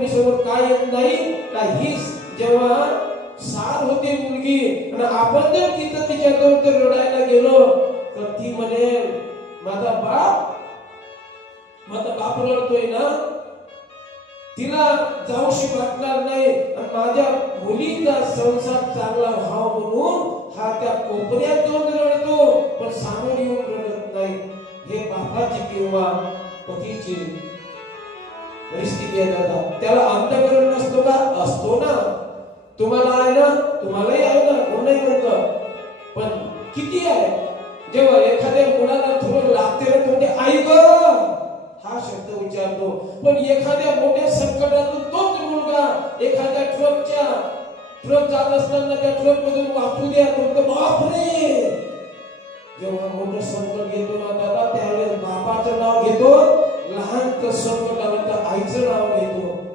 मुलीसमोर काय येत नाही का ही जेव्हा साल होते मुलगी आणि आपण जर तिथं तिच्याजवळ तर रडायला गेलो तर ती म्हणेल माझा बाप रडतोय ना, तिला जाऊशी वाटणार नाही आणि माझ्या मुलीचा संसार चांगला व्हावा म्हणून हा त्या कोपऱ्यात जाऊन रडतो पण समोर येऊन रडत नाही. हे बापाची किंवा पतीची परिस्थिती आहे दादा. त्याला अंतःकरण नसतो का? असतो ना. तुम्हाला आहे ना, तुम्हालाही आहे ना, कोणीही म्हणतं, पण किती आहे? जेव्हा एखाद्या मुलाला थोडं लागते ना तो आई ग हा शब्द विचारतो, पण एखाद्या मोठ्या संकटातून तोच मुलगा एखाद्या ट्रक जात असताना त्या ट्रक मधून वाचू द्या तो बापरे. जेव्हा मोठं संकट घेतो ना दादा त्यावेळेस बापाचं नाव घेतो, लहान संकट आलं तर आईचं नाव घेतो.